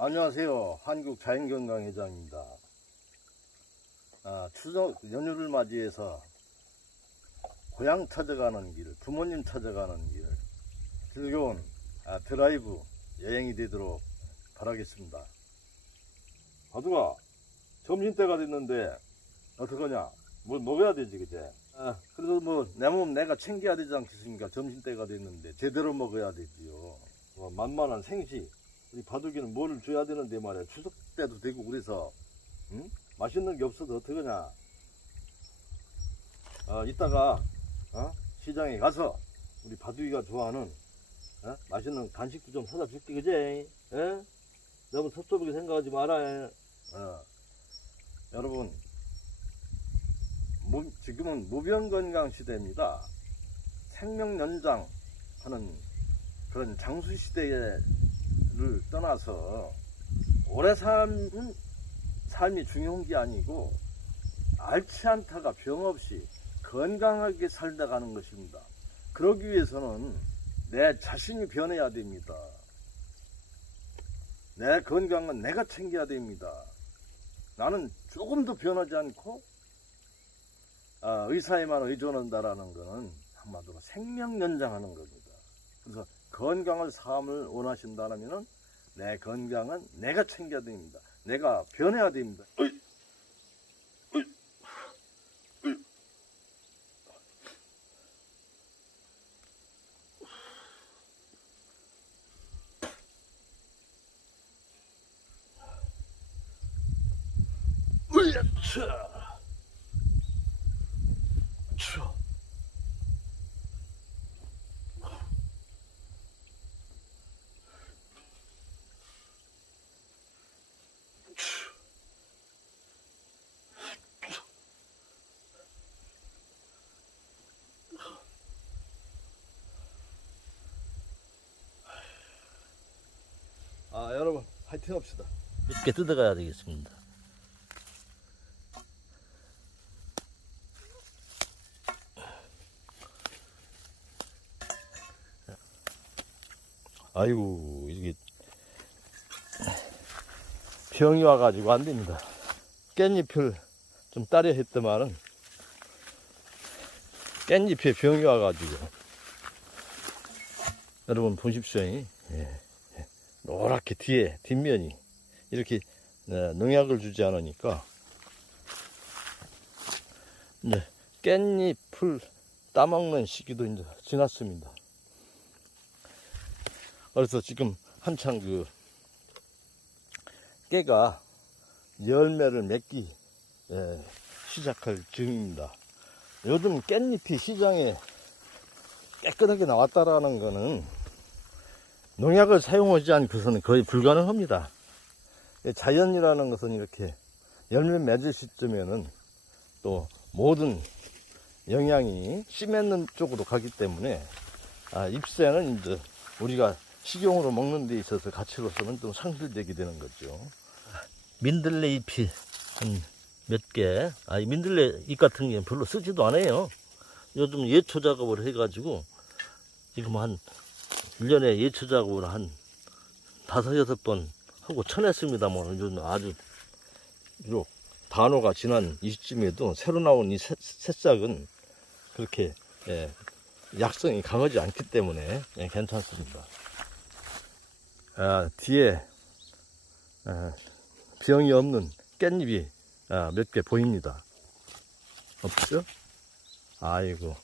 안녕하세요. 한국자연건강회장입니다. 추석 연휴를 맞이해서 고향 찾아가는 길, 부모님 찾아가는 길, 즐거운 드라이브 여행이 되도록 바라겠습니다. 바둑아, 점심때가 됐는데 어떡하냐? 뭘 먹어야 되지, 그제? 그래도 뭐 내 몸 내가 챙겨야 되지 않겠습니까? 점심때가 됐는데 제대로 먹어야 되지요. 만만한 생시, 우리 바둑이는 뭘 줘야 되는데 말이야. 추석 때도 되고 그래서 응? 맛있는 게 없어도 어떡하냐. 이따가 시장에 가서 우리 바둑이가 좋아하는 맛있는 간식도 좀 사다 줄게, 그제? 너무 섭섭하게 생각하지 마라. 여러분, 지금은 무병건강 시대입니다. 생명연장 하는 그런 장수 시대를 떠나서 오래 사는 삶이 중요한 게 아니고 앓지 않다가 병 없이 건강하게 살다 가는 것입니다. 그러기 위해서는 내 자신이 변해야 됩니다. 내 건강은 내가 챙겨야 됩니다. 나는 조금도 변하지 않고 의사에만 의존한다라는 것은 한마디로 생명 연장하는 겁니다. 그래서 건강을 삶을 원하신다면 내 건강은 내가 챙겨야 됩니다. 내가 변해야 됩니다. 여러분 파이팅 합시다. 이렇게 뜯어가야 되겠습니다. 아이고, 이게 병이 와가지고 안 됩니다. 깻잎을 좀 따려 했더만은 깻잎에 병이 와가지고 여러분 보십시오. 노랗게 뒷면이 이렇게 농약을 주지 않으니까 이제 깻잎을 따먹는 시기도 이제 지났습니다. 그래서 지금 한창 깨가 열매를 맺기 시작할 즈음입니다. 요즘 깻잎이 시장에 깨끗하게 나왔다라는 거는 농약을 사용하지 않고서는 거의 불가능합니다. 자연이라는 것은 이렇게 열매 맺을 시점에는 또 모든 영양이 씨 맺는 쪽으로 가기 때문에 잎새는 이제 우리가 식용으로 먹는 데 있어서 가치로서는 좀 상실되게 되는 거죠. 민들레 잎이 한 몇 개, 민들레 잎 같은 게 별로 쓰지도 않아요. 요즘 예초 작업을 해가지고 지금 한 1년에 예초 작업을 한 5-6번 하고 쳐냈습니다만 요즘 아주 비록 단오가 지난 이 시점에도 새로 나온 이 새싹은 그렇게 약성이 강하지 않기 때문에 괜찮습니다. 뒤에 병이 없는 깻잎이 몇 개 보입니다. 없죠? 아이고.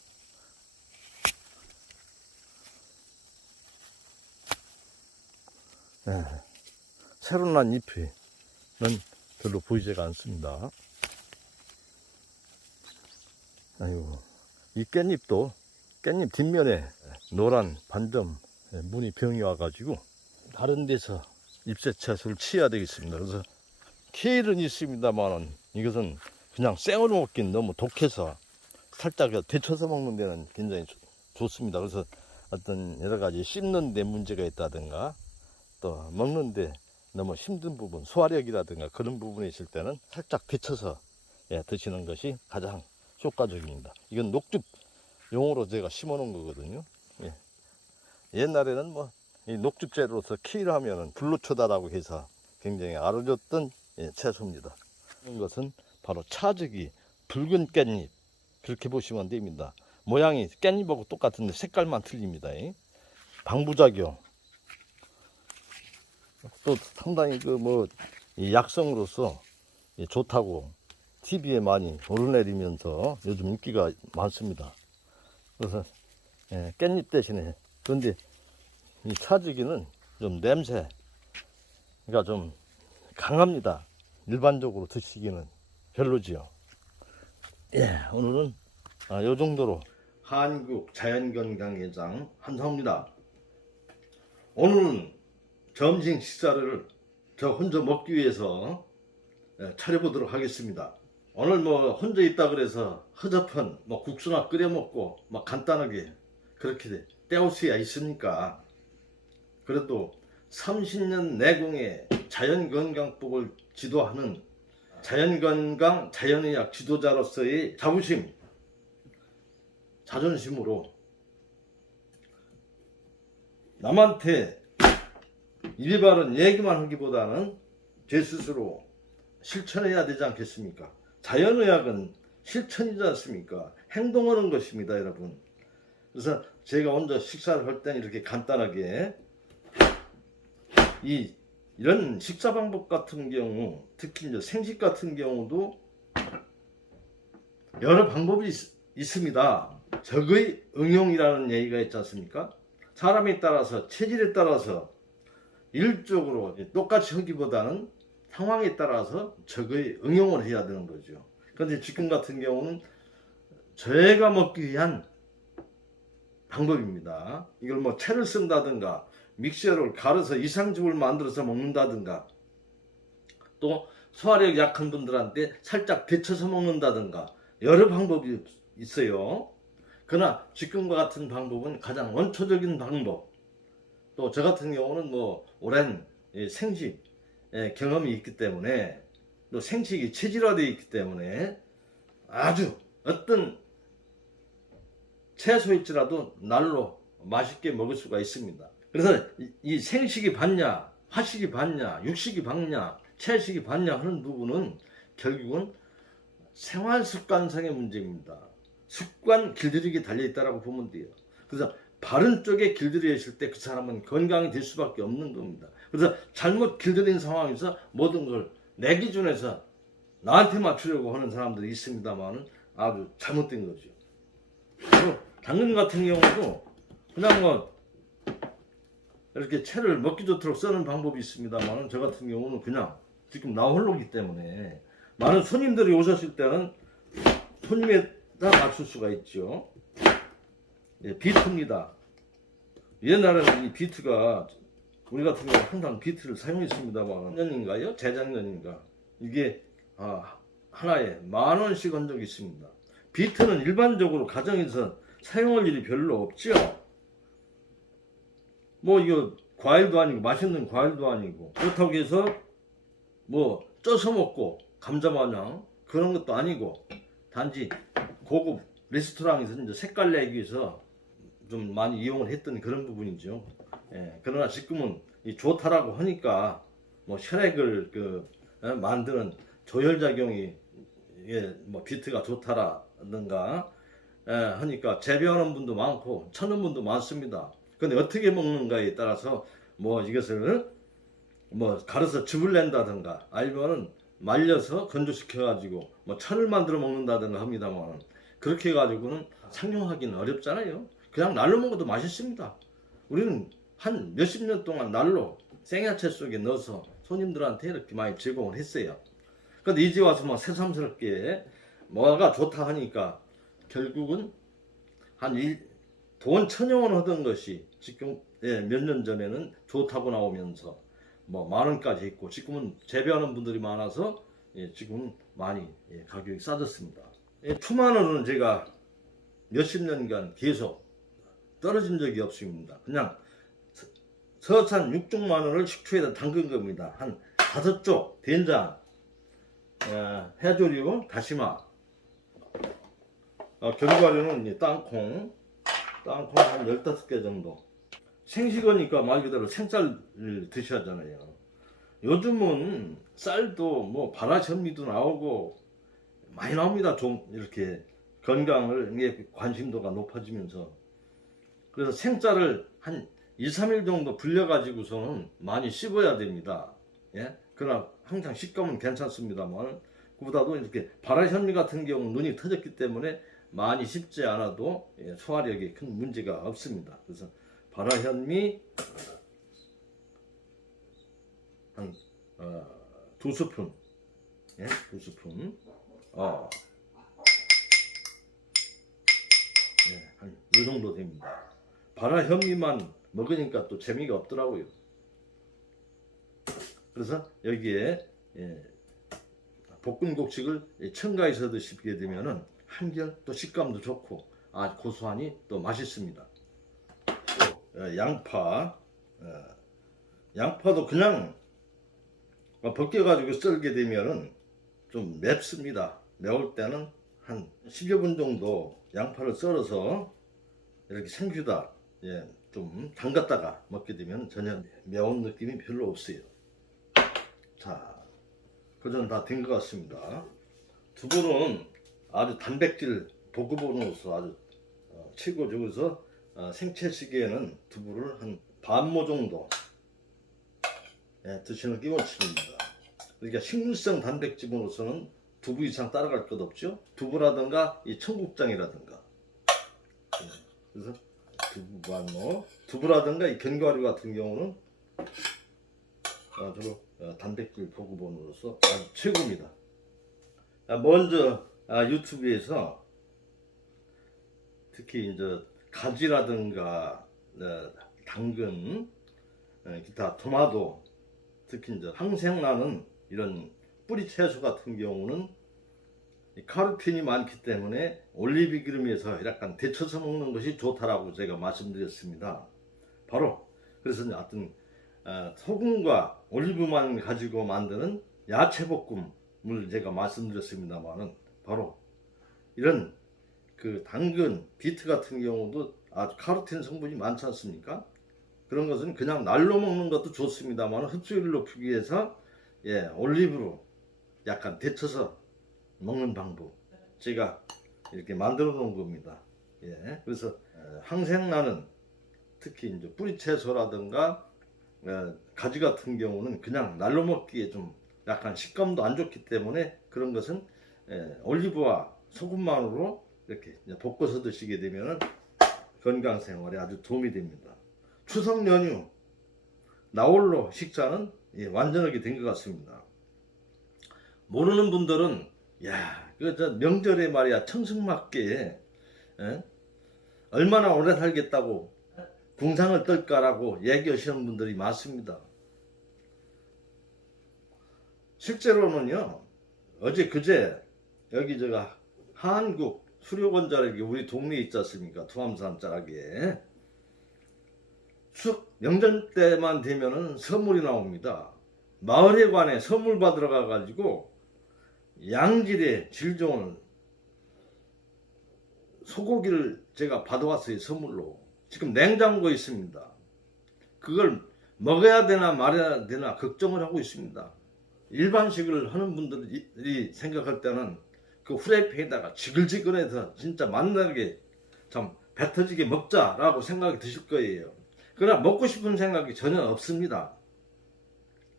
새로 난 잎은 별로 보이지가 않습니다. 아이고, 이 깻잎도 깻잎 뒷면에 노란 반점 무늬 병이 와가지고 다른 데서 잎새차수를 취해야 되겠습니다. 그래서 케일은 있습니다만은 이것은 그냥 생으로 먹긴 너무 독해서 살짝 데쳐서 먹는 데는 굉장히 좋습니다. 그래서 어떤 여러 가지 씹는 데 문제가 있다든가 또 먹는데 너무 힘든 부분, 소화력이라든가 그런 부분이 있을 때는 살짝 데쳐서 드시는 것이 가장 효과적입니다. 이건 녹즙 용으로 제가 심어 놓은 거거든요. 옛날에는 이 녹즙재료로서 키를 하면은 불로초다라고 해서 굉장히 아름졌던 채소입니다. 이것은 바로 차즈기 붉은 깻잎, 그렇게 보시면 됩니다. 모양이 깻잎하고 똑같은데 색깔만 틀립니다. 방부작용, 또 상당히 약성으로서 좋다고 TV에 많이 오르내리면서 요즘 인기가 많습니다. 그래서 깻잎 대신에, 그런데 이 차즈기는 좀 냄새가 좀 강합니다. 일반적으로 드시기는 별로지요. 오늘은 요 정도로 한국자연건강회장 한상호입니다. 오늘은 점심 식사를 저 혼자 먹기 위해서 차려보도록 하겠습니다. 오늘 혼자 있다 그래서 허접한 국수나 끓여 먹고 간단하게 그렇게 때울 수야 있습니까? 그래도 30년 내공의 자연건강법을 지도하는 자연건강 자연의학 지도자로서의 자부심, 자존심으로 남한테 입이 바른 얘기만 하기보다는 제 스스로 실천해야 되지 않겠습니까? 자연의학은 실천이지 않습니까? 행동하는 것입니다, 여러분. 그래서 제가 혼자 식사를 할 때는 이렇게 간단하게 이런 식사 방법 같은 경우, 특히 이제 생식 같은 경우도 여러 방법이 있습니다. 적의 응용이라는 얘기가 있지 않습니까? 사람에 따라서, 체질에 따라서 일적으로 똑같이 하기보다는 상황에 따라서 적의 응용을 해야 되는 거죠. 그런데 지금 같은 경우는 저희가 먹기 위한 방법입니다. 이걸 채를 쓴다든가 믹서를 갈아서 이상즙을 만들어서 먹는다든가, 또 소화력 약한 분들한테 살짝 데쳐서 먹는다든가 여러 방법이 있어요. 그러나 지금과 같은 방법은 가장 원초적인 방법, 또 저 같은 경우는 오랜 생식 경험이 있기 때문에, 또 생식이 체질화되어 있기 때문에 아주 어떤 채소일지라도 날로 맛있게 먹을 수가 있습니다. 그래서 이 생식이 받냐, 화식이 받냐, 육식이 받냐, 채식이 받냐 하는 부분은 결국은 생활 습관상의 문제입니다. 습관 길들이기 달려있다라고 보면 돼요. 그래서 바른 쪽에 길들여 있을 때 그 사람은 건강이 될 수밖에 없는 겁니다. 그래서 잘못 길들인 상황에서 모든 걸 내 기준에서 나한테 맞추려고 하는 사람들이 있습니다만 아주 잘못된 거죠. 당근 같은 경우도 그냥 이렇게 채를 먹기 좋도록 써는 방법이 있습니다만, 저 같은 경우는 그냥 지금 나 홀로기 때문에 많은 손님들이 오셨을 때는 손님에다 맞출 수가 있죠. 비트입니다. 옛날에는 이 비트가, 우리 같은 경우 항상 비트를 사용했습니다만, 작년인가요? 재작년인가? 이게 하나에 10,000원씩 한 적이 있습니다. 비트는 일반적으로 가정에서 사용할 일이 별로 없죠. 이거 과일도 아니고 맛있는 과일도 아니고, 그렇다고 해서 쪄서 먹고 감자 마냥 그런 것도 아니고, 단지 고급 레스토랑에서 이제 색깔 내기 위해서 좀 많이 이용을 했던 그런 부분이죠. 그러나 지금은 이 좋다라고 하니까 혈액을 만드는 조혈작용이 비트가 좋다라든가 하니까 재배하는 분도 많고 찾는 분도 많습니다. 근데 어떻게 먹는가에 따라서 이것을 갈아서 즙을 낸다든가 아니면은 말려서 건조시켜 가지고 차를 만들어 먹는다든가 합니다만, 그렇게 해 가지고는 상용하기는 어렵잖아요. 그냥 날로 먹어도 맛있습니다. 우리는 한 몇십 년 동안 날로 생야채 속에 넣어서 손님들한테 이렇게 많이 제공을 했어요. 근데 이제 와서 새삼스럽게 뭐가 좋다 하니까 결국은 돈 1,000원 하던 것이 지금 몇 년 전에는 좋다고 나오면서 10,000원까지 있고, 지금은 재배하는 분들이 많아서 지금은 많이 가격이 싸졌습니다. 2만원은 제가 몇십 년간 계속 떨어진 적이 없습니다. 그냥 서산 6,000,000원을 식초에다 담근 겁니다. 한 5쪽 된장, 해조류, 다시마, 견과류는 땅콩 한 15개 정도. 생식어니까 말 그대로 생쌀을 드셔야 하잖아요. 요즘은 쌀도 뭐 발화현미도 나오고 많이 나옵니다. 좀 이렇게 건강을 관심도가 높아지면서 그래서 생쌀을 한 2, 3일 정도 불려 가지고서는 많이 씹어야 됩니다. 예? 그러나 항상 식감은 괜찮습니다만 그보다도 이렇게 발화현미 같은 경우는 눈이 터졌기 때문에 많이 씹지 않아도 소화력에 큰 문제가 없습니다. 그래서 발화현미 한 2스푼, 예? 2스푼, 예, 한 이 정도 됩니다. 발화현미만 먹으니까 또 재미가 없더라고요. 그래서 여기에 볶음곡식을 첨가해서 드시게 되면은 한결 또 식감도 좋고 고소하니 또 맛있습니다. 또, 양파도 그냥 벗겨가지고 썰게 되면은 좀 맵습니다. 매울 때는 한 10여 분 정도 양파를 썰어서 이렇게 생주다 좀 담갔다가 먹게 되면 전혀 매운 느낌이 별로 없어요. 자, 그전 다 된 것 같습니다. 두부는 아주 단백질 보급원으로서 아주 최고죠. 그래서 생채식에는 두부를 한 반모 정도 드시는 게 원칙입니다. 그러니까 식물성 단백질으로서는 두부 이상 따라갈 것 없죠. 두부라든가 이 청국장이라든가 그래서 두부 반모, 두부라든가 이 견과류 같은 경우는 주로 단백질 보급원으로서 아주 최고입니다. 먼저 유튜브에서 특히 이제 가지라든가 당근, 기타 토마토, 특히 이제 항생나는 이런 뿌리 채소 같은 경우는 카로틴이 많기 때문에 올리브 기름에서 약간 데쳐서 먹는 것이 좋다라고 제가 말씀드렸습니다. 바로 그래서 어떤 소금과 올리브만 가지고 만드는 야채볶음을 제가 말씀드렸습니다만은 바로 이런 그 당근, 비트 같은 경우도 아주 카로틴 성분이 많지 않습니까? 그런 것은 그냥 날로 먹는 것도 좋습니다만 흡수율을 높이기 위해서 올리브로 약간 데쳐서 먹는 방법 제가 이렇게 만들어 놓은 겁니다. 그래서 항생나는 특히 이제 뿌리 채소라든가 가지 같은 경우는 그냥 날로 먹기에 좀 약간 식감도 안 좋기 때문에 그런 것은 올리브와 소금만으로 이렇게 볶아서 드시게 되면 건강 생활에 아주 도움이 됩니다. 추석 연휴 나홀로 식사는 완전하게 된 것 같습니다. 모르는 분들은 명절에 말이야 청승맞게 얼마나 오래 살겠다고 궁상을 떨까라고 얘기하시는 분들이 많습니다. 실제로는요, 어제 그제 여기 제가 한국 수료원자락이 우리 동네에 있지 않습니까? 두암산 자락에 추석 명절 때만 되면은 선물이 나옵니다. 마을에 관해 선물 받으러 가가지고 양질의 질 좋은 소고기를 제가 받아왔어요. 선물로. 지금 냉장고에 있습니다. 그걸 먹어야 되나 말아야 되나 걱정을 하고 있습니다. 일반식을 하는 분들이 생각할 때는 그 후라이팬에다가 지글지글해서 진짜 맛나게 참 배 터지게 먹자라고 생각이 드실 거예요. 그러나 먹고 싶은 생각이 전혀 없습니다.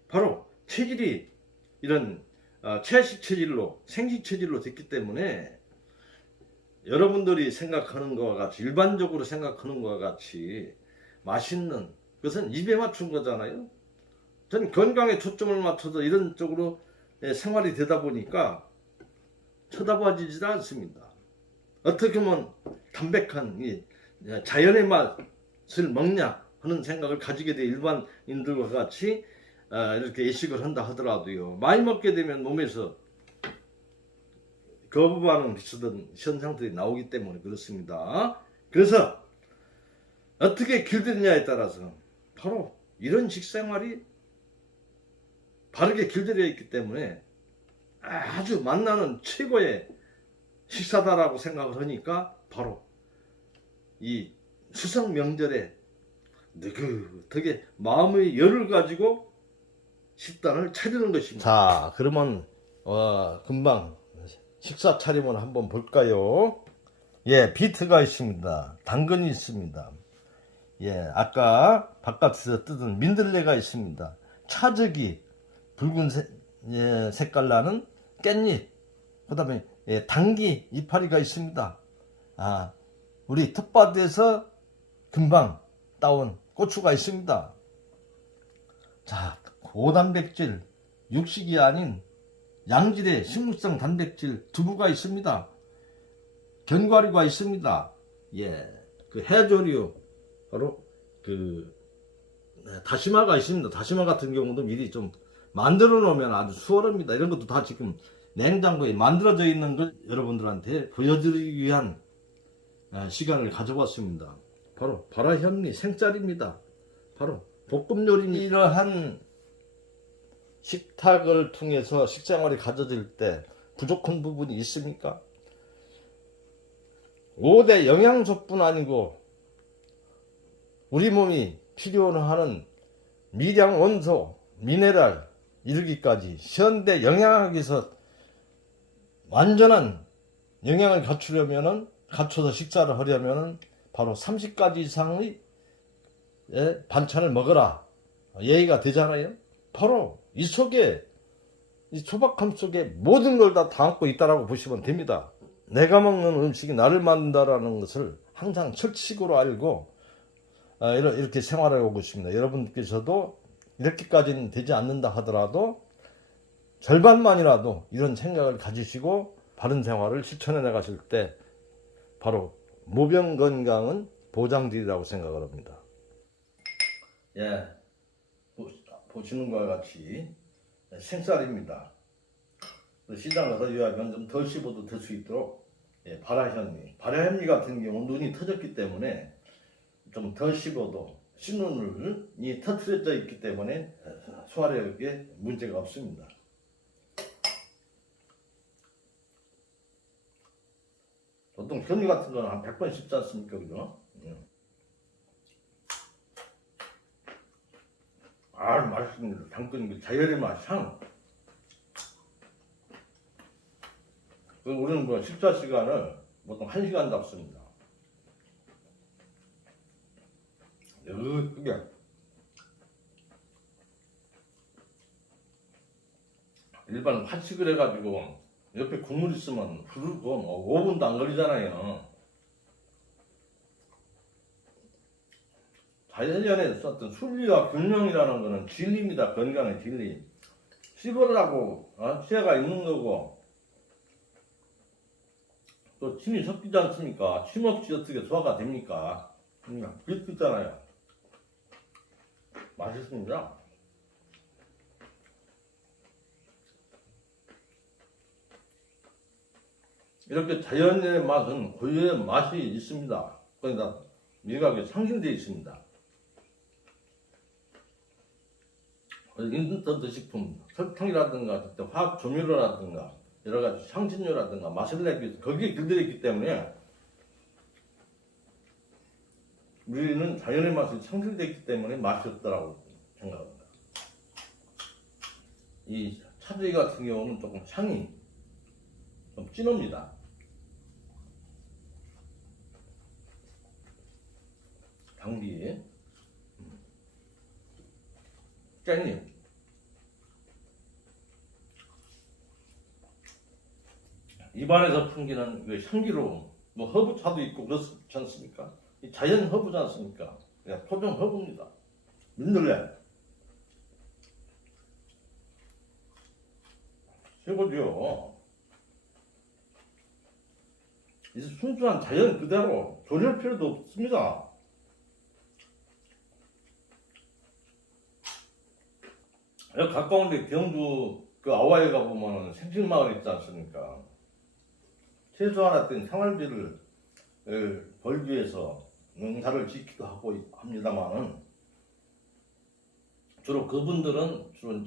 바로 체질이 이런 채식 체질로 생식 체질로 됐기 때문에 여러분들이 생각하는 것과 같이 일반적으로 생각하는 것과 같이 맛있는 그것은 입에 맞춘 거잖아요. 저는 건강에 초점을 맞춰서 이런 쪽으로 생활이 되다 보니까 쳐다봐지지 않습니다. 어떻게 하면 담백한 이 자연의 맛을 먹냐 하는 생각을 가지게 돼 일반인들과 같이 이렇게 예식을 한다 하더라도요. 많이 먹게 되면 몸에서 거부 반응 비슷한 현상들이 나오기 때문에 그렇습니다. 그래서 어떻게 길들이냐에 따라서 바로 이런 식생활이 바르게 길들여 있기 때문에 아주 만나는 최고의 식사다라고 생각을 하니까 바로 이 추석 명절에 느긋하게 마음의 열을 가지고 식단을 차리는 것입니다. 자, 그러면 금방 식사 차림을 한번 볼까요? 예, 비트가 있습니다. 당근이 있습니다. 예, 아까 바깥에서 뜯은 민들레가 있습니다. 차저기 붉은 색깔 나는 깻잎, 그 다음에 당귀 이파리가 있습니다. 우리 텃밭에서 금방 따온 고추가 있습니다. 자, 고단백질, 육식이 아닌 양질의 식물성 단백질 두부가 있습니다. 견과류가 있습니다. 예, 그 해조류, 바로 다시마가 있습니다. 다시마 같은 경우도 미리 좀 만들어 놓으면 아주 수월합니다. 이런 것도 다 지금 냉장고에 만들어져 있는 걸 여러분들한테 보여드리기 위한 시간을 가져봤습니다. 바로 바라현미 생쌀입니다. 바로 볶음 요리입니다. 이러한 식탁을 통해서 식생활이 가져질 때 부족한 부분이 있습니까? 5대 영양소뿐 아니고 우리 몸이 필요로 하는 미량 원소, 미네랄 이르기까지 현대 영양학에서 완전한 영양을 갖춰서 식사를 하려면은 바로 30가지 이상의 반찬을 먹어라 예의가 되잖아요. 바로 이 속에, 이 소박함 속에 모든 걸 다 담고 있다라고 보시면 됩니다. 내가 먹는 음식이 나를 만든다라는 것을 항상 철칙으로 알고 이렇게 생활해 오고 있습니다. 여러분께서도 이렇게까지는 되지 않는다 하더라도 절반만이라도 이런 생각을 가지시고 바른 생활을 실천해 나가실 때 바로 모병 건강은 보장되리라고 생각을 합니다. 예, 보시는 것과 같이 생쌀입니다. 시장 가서 요약은 좀 덜 씹어도 될 수 있도록 바라현미 같은 경우는 눈이 터졌기 때문에 좀 덜 씹어도 신눈이 터트려져 있기 때문에 소화력에 문제가 없습니다. 보통 현미 같은 거는 한 100번 씹지 않습니까? 그죠? 맛있습니다. 당근 자연의 맛, 향. 우리는 식사 시간을 보통 1시간 잡습니다. 그게 일반 한식을 해가지고 옆에 국물 있으면 후루고 5분도 안 걸리잖아요. 자연연에 썼던 순리와 균형이라는 것은 진리입니다. 건강의 진리. 씹으라고 쇠가 있는 거고 또 침이 섞이지 않습니까? 침 없이 어떻게 소화가 됩니까? 그렇게 있잖아요. 맛있습니다. 이렇게 자연의 맛은 고유의 맛이 있습니다. 그러니까 미각에 상실되어 있습니다. 인스턴트 식품, 설탕이라든가 화학 조미료라든가 여러 가지 향신료라든가 맛을 내기 위해서 거기에 길들여 있기 때문에 우리는 자연의 맛이 상실되어 있기 때문에 맛이 없다고 생각합니다. 이 차조기 같은 경우는 조금 향이 좀 진합니다. 당귀, 깻잎, 입안에서 풍기는 그 향기로움, 허브차도 있고 그렇지 않습니까? 이 자연 허브지 않습니까? 그냥 토종 허브입니다. 민들레 최고죠. 이 순수한 자연 그대로 조리할 필요도 없습니다. 여기 가까운데 경주 그 아와에 가보면 생식마을 있지 않습니까? 최소한 어떤 생활비를 벌기 위해서 농사를 짓기도 하고 합니다만은 주로 그분들은 주로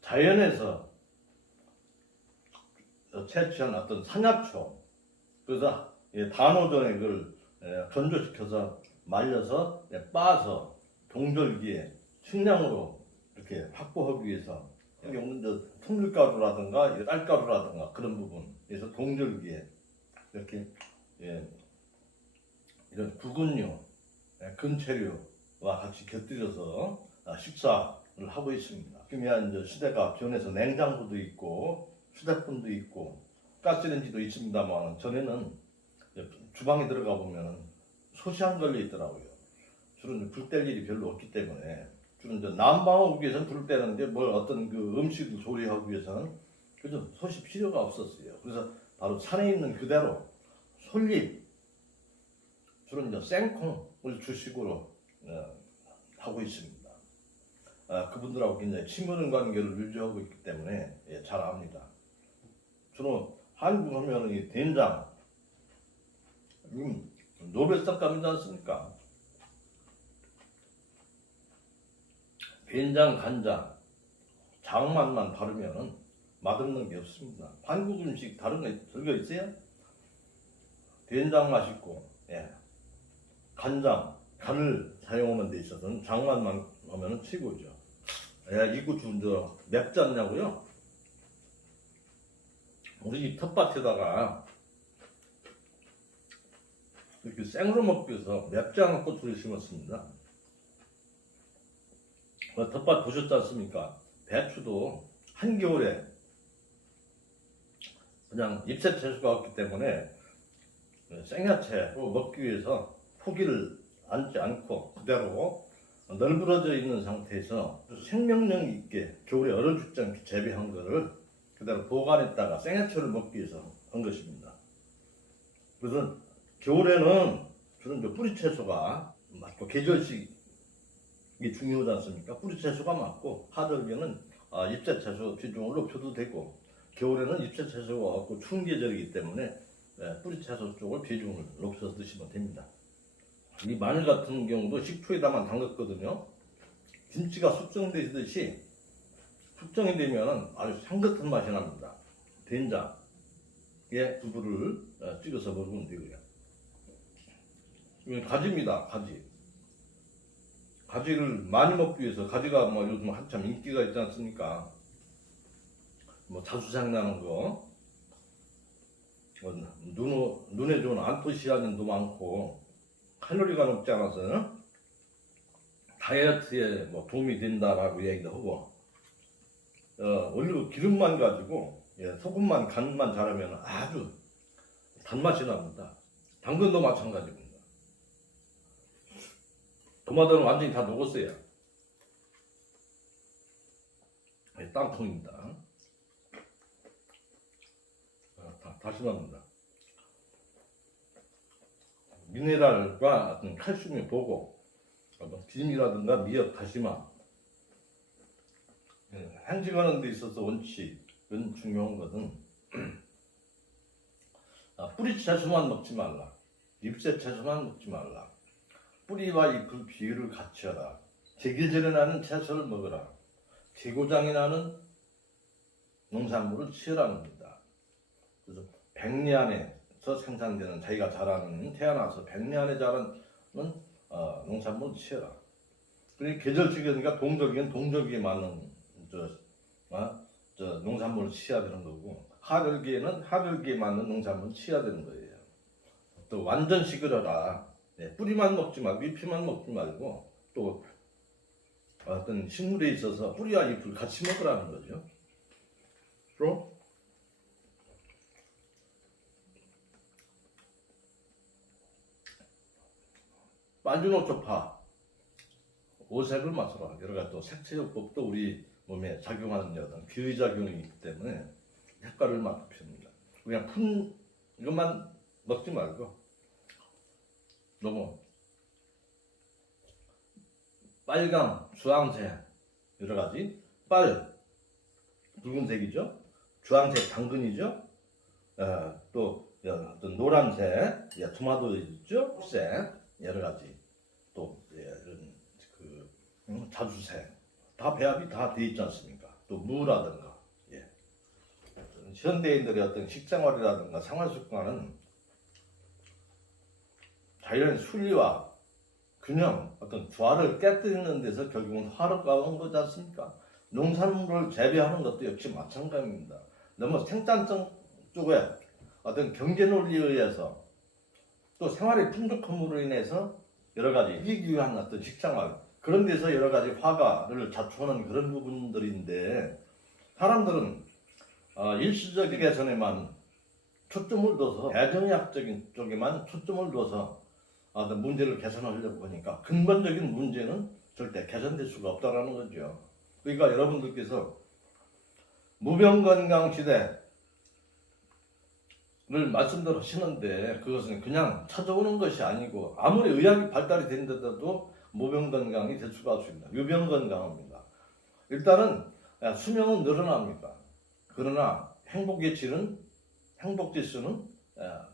자연에서 채취한 어떤 산약초, 그래서 단오전에 그걸 건조시켜서 말려서 빻아서 동절기에 식량으로 이렇게 확보하기 위해서 여기 먼저 통밀가루라든가 쌀가루라든가 그런 부분에서 동절기에 이렇게 예, 이런 구근류, 근체류와 같이 곁들여서 식사를 하고 있습니다. 지금 이제 시대가 변해서 냉장고도 있고 휴대폰도 있고 가스레인지도 있습니다만 전에는 주방에 들어가 보면 소시한 걸려 있더라고요. 주로 불 뗄 일이 별로 없기 때문에 주로 이제 난방하기 위해서는 불 떼는데 뭘 어떤 그 음식을 조리하기 위해서는 그저 솥이 필요가 없었어요. 그래서 바로 산에 있는 그대로 솔잎 주로 이제 생콩을 주식으로 하고 있습니다. 그분들하고 굉장히 친밀한 관계를 유지하고 있기 때문에 잘 압니다. 주로 한국 하면 이 된장, 노벨상감이지 않습니까? 된장, 간장, 장맛만 바르면 맛없는 게 없습니다. 한국 음식 다른 거 들어가 있어요? 된장 맛있고, 간장, 간을 사용하는 데 있어서는 장맛만 하면 최고죠. 이거 좀 맵지 않냐고요? 우리 집 텃밭에다가 이렇게 생으로 먹기 위해서 맵지 않은 고추를 심었습니다. 텃밭 보셨지 않습니까? 배추도 한겨울에 그냥 잎새 채소가 없기 때문에 생야채로 먹기 위해서 포기를 앉지 않고 그대로 널브러져 있는 상태에서 생명력 있게 겨울에 얼어 죽지 않게 재배한 거를 그대로 보관했다가 생야채를 먹기 위해서 한 것입니다. 그래서 겨울에는 주로 뿌리 채소가 맞고 계절식이 중요하지 않습니까? 뿌리 채소가 맞고 하절기는 잎새 채소 비중을 높여도 되고 겨울에는 잎새 채소가 없고 추운 계절이기 때문에 뿌리 채소 쪽을 비중을 높여서 드시면 됩니다. 이 마늘 같은 경우도 식초에다만 담갔거든요. 김치가 숙성되듯이 숙성이 되면 아주 향긋한 맛이 납니다. 된장에 두부를 찍어서 먹으면 되고요. 이건 가지입니다. 가지를 많이 먹기 위해서 가지가 요즘 한참 인기가 있지 않습니까? 자수상 나는 거, 눈에 좋은 안토시아닌도 많고 칼로리가 높지 않아서 다이어트에 도움이 된다라고 얘기도 하고 올리브 기름만 가지고 소금만 간만 잘하면 아주 단맛이 납니다. 당근도 마찬가지입니다. 토마토는 완전히 다 녹았어요. 땅콩입니다. 다시 납니다. 미네랄과 어떤 칼슘이 보고 비빔이라든가 미역, 다시마 행식하는 데 있어서 원칙은 중요한 것은 뿌리 채소만 먹지 말라. 잎새 채소만 먹지 말라. 뿌리와 잎의 비율을 같이 하라. 제계절에 나는 채소를 먹어라. 제고장에 나는 농산물을 취하라는 겁니다. 그래서 백리 안에서 생산되는 자기가 자라는 태어나서 백리 안에 자라는 농산물을 취하라. 그리고 계절적이니까 동절기엔 동절기에 맞는 농산물을 취해야 되는 거고 하절기에는 하절기에 맞는 농산물을 취해야 되는 거예요. 또 완전 식으려라. 뿌리만 먹지 말고 잎만 먹지 말고 또 어떤 식물에 있어서 뿌리와 잎을 같이 먹으라는 거죠. 또 빨주노초파 오색을 맞춰라. 여러 가지 또 색채요법도 우리 몸에 작용하는 어떤 비의작용이 있기 때문에 색깔을 맞춥니다. 그냥 푼 이것만 먹지 말고 너무 빨강, 주황색 여러 가지 붉은색이죠. 주황색 당근이죠. 또 어떤 노란색 토마토 있죠. 색 여러 가지 또 이런 자주색 다 배합이 다 돼 있지 않습니까? 또 무라든가 현대인들의 어떤 식생활이라든가 생활 습관은 자연 순리와 균형, 어떤 조화를 깨뜨리는 데서 결국은 화로가 온 거지 않습니까? 농산물을 재배하는 것도 역시 마찬가지입니다. 너무 생산성 쪽에 어떤 경제 논리에 의해서 또 생활의 풍족함으로 인해서 여러 가지 이익 위한 어떤 식생활 그런 데서 여러 가지 화가를 자초하는 그런 부분들인데 사람들은 일시적인 개선에만 초점을 둬서 대정약적인 쪽에만 초점을 둬서 어떤 문제를 개선하려고 하니까 근본적인 문제는 절대 개선될 수가 없다라는 거죠. 그러니까 여러분들께서 무병건강 시대를 말씀들 하시는데 그것은 그냥 찾아오는 것이 아니고 아무리 의학이 발달이 된데도 무병건강이 될 수가 없습니다. 유병건강입니다. 일단은 수명은 늘어납니다. 그러나 행복지수는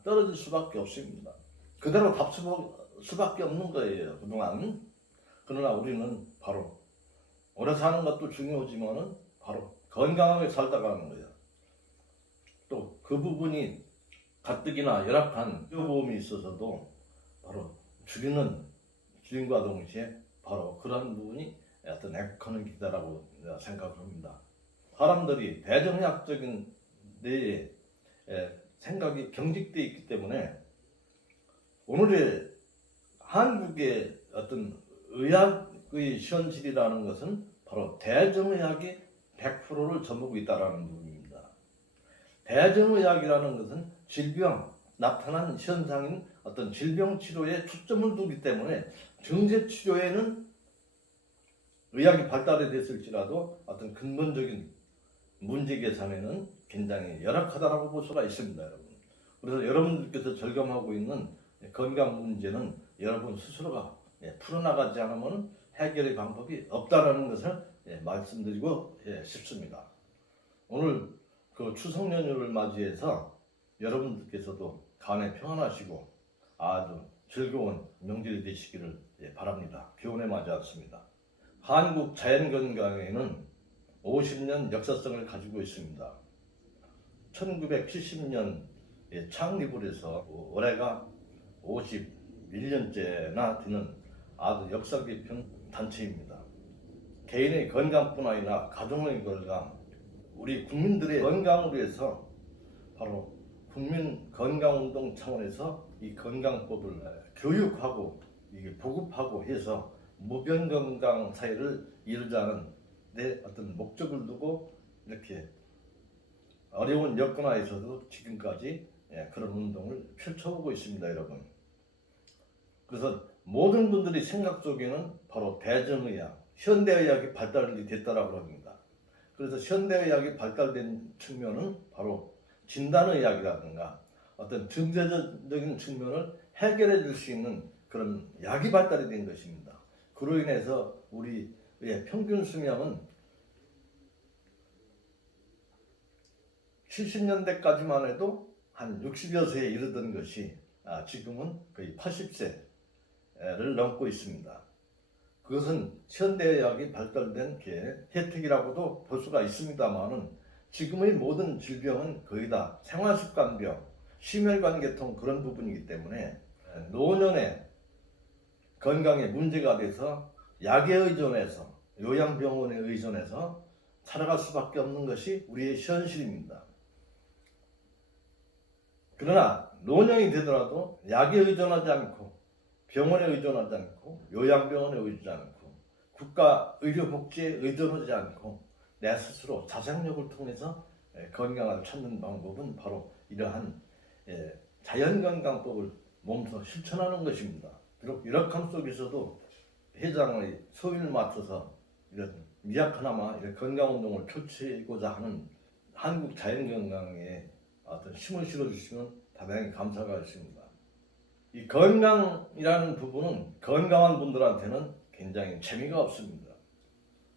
떨어질 수밖에 없습니다. 그대로 답 수밖에 없는 거예요. 그동안. 그러나 우리는 바로 오래 사는 것도 중요하지만은 바로 건강하게 살다 가는 거예요. 또 그 부분이 가뜩이나 열악한 의료보험이 있어서도 바로 줄임과 동시에 바로 그런 부분이 어떤 행복하는 기다라고 생각을 합니다. 사람들이 대정약적인 내 생각이 경직되어 있기 때문에 오늘의 한국의 어떤 의학의 현실이라는 것은 바로 대정의학이 100%를 전부고 있다는 부분입니다. 대정의학이라는 것은 나타난 현상인 어떤 질병 치료에 초점을 두기 때문에 증세 치료에는 의학이 발달이 됐을지라도 어떤 근본적인 문제 개선에는 굉장히 열악하다라고 볼 수가 있습니다, 여러분. 그래서 여러분들께서 절감하고 있는 건강 문제는 여러분 스스로가 풀어나가지 않으면 해결의 방법이 없다라는 것을 말씀드리고 싶습니다. 오늘 그 추석 연휴를 맞이해서 여러분들께서도 간에 평안하시고 아주 즐거운 명절이 되시기를 바랍니다. 교훈에 맞지 않습니다. 한국 자연건강에는 50년 역사성을 가지고 있습니다. 1970년 창립을 해서 올해가 51년째나 되는 아주 역사 깊은 단체입니다. 개인의 건강뿐 아니라 가정의 건강, 우리 국민들의 건강을 위해서 바로 국민건강운동 차원에서 이 건강법을 교육하고 이게 보급하고 해서 무병건강 사회를 이루자는 내 어떤 목적을 두고 이렇게 어려운 여건하에서도 지금까지 그런 운동을 펼쳐오고 있습니다, 여러분. 그래서 모든 분들이 생각 속에는 바로 대정의학, 현대의학이 발달이 됐다라고 합니다. 그래서 현대의학이 발달된 측면은 바로 진단의학이라든가 어떤 증세적인 측면을 해결해 줄 수 있는 그런 약이 발달이 된 것입니다. 그로 인해서 우리의 평균 수명은 70년대까지만 해도 한 60여 세에 이르던 것이 지금은 거의 80세를 넘고 있습니다. 그것은 현대의학이 발달된 혜택이라고도 볼 수가 있습니다만은 지금의 모든 질병은 거의 다 생활습관병, 심혈관계통 그런 부분이기 때문에 노년의 건강에 문제가 돼서 약에 의존해서 요양병원에 의존해서 살아갈 수밖에 없는 것이 우리의 현실입니다. 그러나 노년이 되더라도 약에 의존하지 않고 병원에 의존하지 않고 요양병원에 의존하지 않고 국가의료복지에 의존하지 않고 내 스스로 자생력을 통해서 건강을 찾는 방법은 바로 이러한 자연건강법을 몸소 실천하는 것입니다. 비록 열악함 속에서도 회장의 소위를 맡아서 이런 미약하나마 이런 건강운동을 펼치고자 하는 한국 자연건강에 어떤 힘을 실어주시면 대단히 감사가 있습니다. 이 건강이라는 부분은 건강한 분들한테는 굉장히 재미가 없습니다.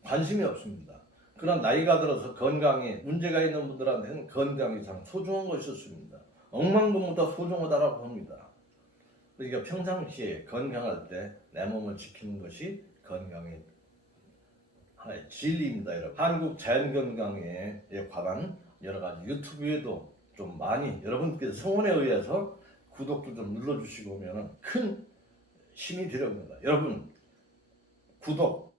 관심이 없습니다. 그러나 나이가 들어서 건강에 문제가 있는 분들한테는 건강이 참 소중한 것이었습니다. 억만금보다 소중하다고 합니다. 그러니까 평상시에 건강할 때 내 몸을 지키는 것이 건강의 하나의 진리입니다, 여러분. 한국 자연건강에 관한 여러 가지 유튜브에도 좀 많이 여러분께서 성원에 의해서 구독도 좀 눌러주시고 오면 큰 힘이 필요합니다. 여러분 구독